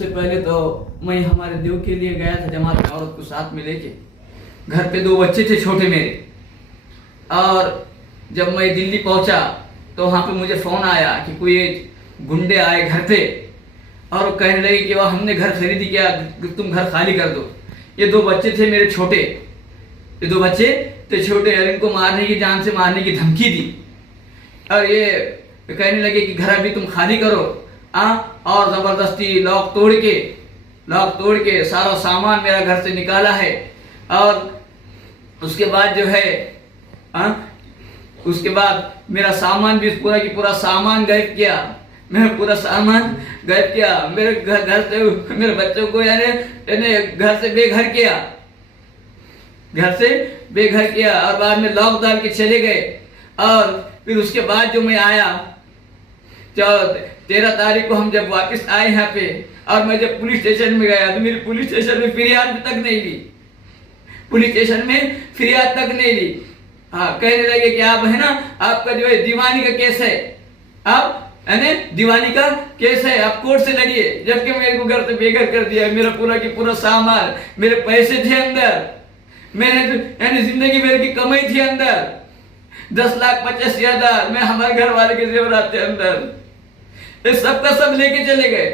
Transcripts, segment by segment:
सबसे पहले तो मैं हमारे देव के लिए गया था जमात में, औरत को साथ में लेके। घर पे 2 बच्चे थे छोटे मेरे। और जब मैं दिल्ली पहुंचा तो वहाँ पे मुझे फोन आया कि कोई गुंडे आए घर पे और वो कहने लगे कि वह हमने घर खरीदी क्या, तुम घर खाली कर दो। ये 2 बच्चे थे मेरे छोटे, ये 2 बच्चे थे छोटे, और इनको मारने की, जान से मारने की धमकी दी। और ये कहने लगे कि घर अभी तुम खाली करो। और जबरदस्ती लॉक तोड़ के सारा सामान मेरा घर से निकाला है। और उसके बाद जो है उसके बाद मेरा सामान भी पूरा की पूरा सामान गायब किया। मेरा पूरा सामान गायब किया। मेरे घर से मेरे बच्चों को यानी घर से बेघर किया और बाद में लॉक डाल के चले गए। और फिर उसके बाद जो मैं आया 13 तारीख को, हम जब वापस आए यहाँ पे, और मैं जब पुलिस स्टेशन में गया तो मेरी पुलिस स्टेशन में फिरियाद तक नहीं ली। पुलिस स्टेशन में फिरियाद तक नहीं ली। हाँ, कहने लगे कि आप है ना, आपका जो है दीवानी का केस है, आप है दीवानी का केस है, आप कोर्ट से लड़िए। जबकि मेरे को घर से बेघर कर दिया। मेरा पूरा की पूरा सामान, मेरे पैसे थे अंदर, मैंने यानी जिंदगी मेरे की कमाई थी अंदर, 10,85,000 में हमारे घर वाले के जेवरात थे अंदर, ये सबका सब लेके चले गए।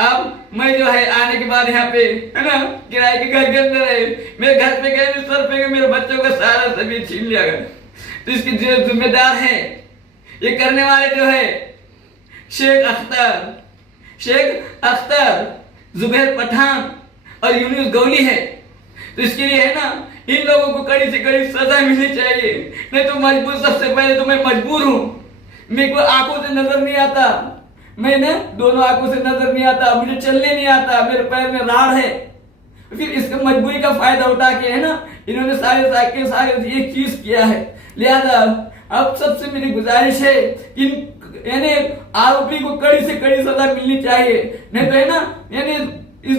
अब मैं जो है आने के बाद यहाँ पे है ना किराए के घर के अंदर है, मेरे घर पे गए सर पे मेरे बच्चों का सारा सभी छीन लिया गया। तो इसके जो जिम्मेदार है, ये करने वाले जो है शेख अख्तर, जुबैर पठान और यूनुस गौली है। तो इसके लिए है ना, इन लोगों को कड़ी से कड़ी सजा मिलनी चाहिए। नहीं तो मजबूर, सबसे पहले तो मैं मजबूर हूँ, मेरे को आंखों से नजर नहीं आता, मैं ना दोनों आंखों से नजर नहीं आता, मुझे चलने नहीं आता, मेरे पैर में राड़ है। फिर इसका मजबूरी का फायदा उठा के है ना, इन्होंने सारे एक चीज किया है। लिहाजा अब सबसे मेरी गुजारिश है, इन यानी आरोपी को कड़ी से कड़ी सजा मिलनी चाहिए। नहीं तो है ना, यानी इस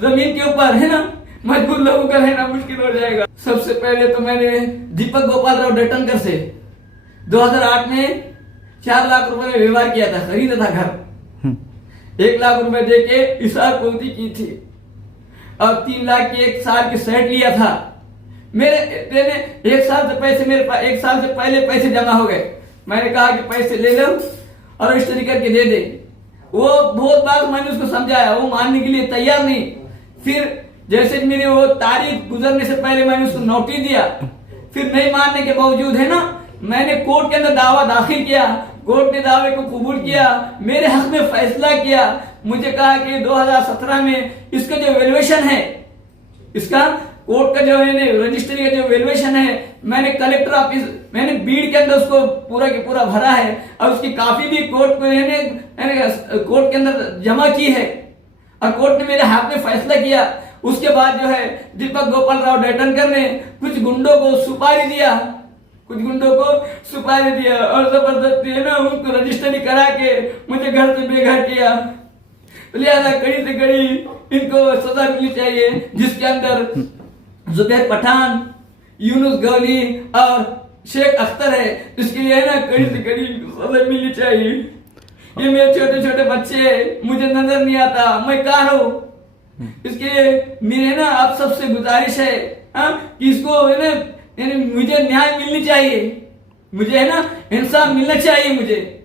जमीन के ऊपर है ना मजबूर लोगों का रहना मुश्किल हो जाएगा। सबसे पहले तो मैंने दीपक गोपाल राव डेटनकर से 2008 में 4 लाख रुपए में व्यवहार किया था, खरीदा था घर। 1 लाख रुपए दे के इशार पूर्ति की थी और 3 लाख की 1 साल की सेट लिया था। मेरे 1 साल से पैसे मेरे पास 1 साल से पहले पैसे जमा हो गए। मैंने कहा कि पैसे ले लो और रजिस्ट्री करके दे दे। वो बहुत बार मैंने उसको समझाया, वो मानने के लिए तैयार नहीं। फिर जैसे मेरी वो तारीख गुजरने से पहले मैंने उसको नोटिस दिया, फिर नहीं मानने के बावजूद है ना, मैंने कोर्ट के अंदर दावा दाखिल किया। कोर्ट ने दावे को कबूल किया, मेरे हक में फैसला किया। मुझे कहा कि 2017 में इसका जो वैल्यूएशन है, इसका कोर्ट का जो है रजिस्ट्री का जो वैल्यूएशन है, मैंने कलेक्टर ऑफिस, मैंने बीड के अंदर उसको पूरा की पूरा भरा है और उसकी काफी भी कोर्ट के अंदर जमा की है और कोर्ट ने मेरे हक में फैसला किया। उसके बाद जो है दीपक गोपाल राव डेटनकर ने कुछ गुंडों को सुपारी दिया और जबरदस्ती है ना उनको रजिस्ट्री करा के मुझे घर से बेघर किया। लिहाजा कड़ी से कड़ी इनको सजा मिलनी चाहिए, जिसके अंदर जुबैर पठान, यूनुस गौली और शेख अख्तर है। इसके लिए है ना कड़ी से कड़ी सजा मिलनी चाहिए। ये मेरे छोटे छोटे बच्चे, मुझे नजर नहीं आता, मैं कहाँ हूँ। इसके लिए मेरे ना आप सबसे गुजारिश है कि इसको है ना मुझे न्याय मिलनी चाहिए, मुझे है ना इंसाफ मिलना चाहिए मुझे।